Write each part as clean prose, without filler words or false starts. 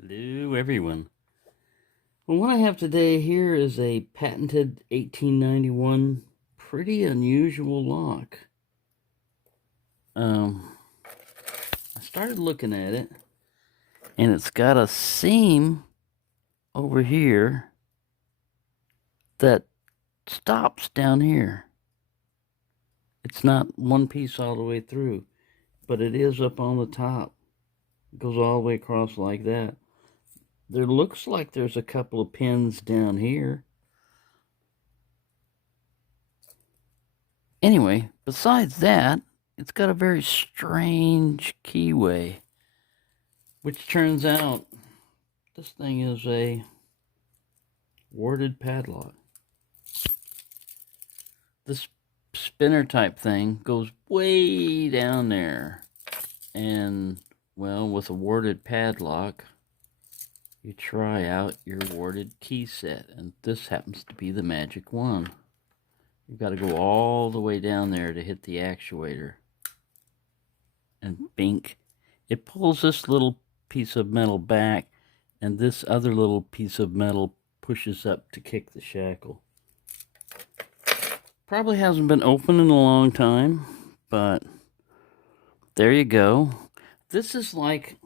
Hello, everyone. Well, what I have today here is a patented 1891 pretty unusual lock. I started looking at it, and it's got a seam over here that stops down here. It's not one piece all the way through, but it is up on the top. It goes all the way across like that. There looks like there's a couple of pins down here. Anyway, besides that, it's got a very strange keyway, which turns out this thing is a warded padlock. This spinner type thing goes way down there, and well, with a warded padlock, you try out your warded key set, and this happens to be the magic one. You've got to go all the way down there to hit the actuator. And bink, it pulls this little piece of metal back, and this other little piece of metal pushes up to kick the shackle. Probably hasn't been open in a long time, but there you go. This is like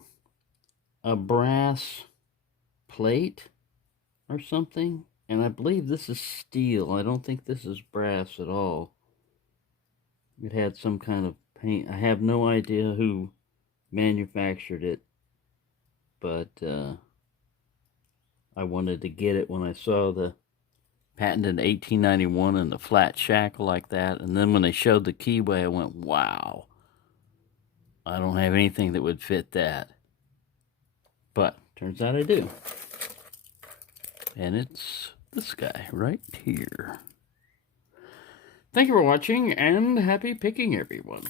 a brass plate or something. And I believe this is steel. I don't think this is brass at all. It had some kind of paint. I have no idea who manufactured it, but I wanted to get it when I saw the patented 1891 and the flat shackle like that. And then when they showed the keyway, I went, wow, I don't have anything that would fit that. But turns out I do. And it's this guy right here. Thank you for watching, and happy picking, everyone.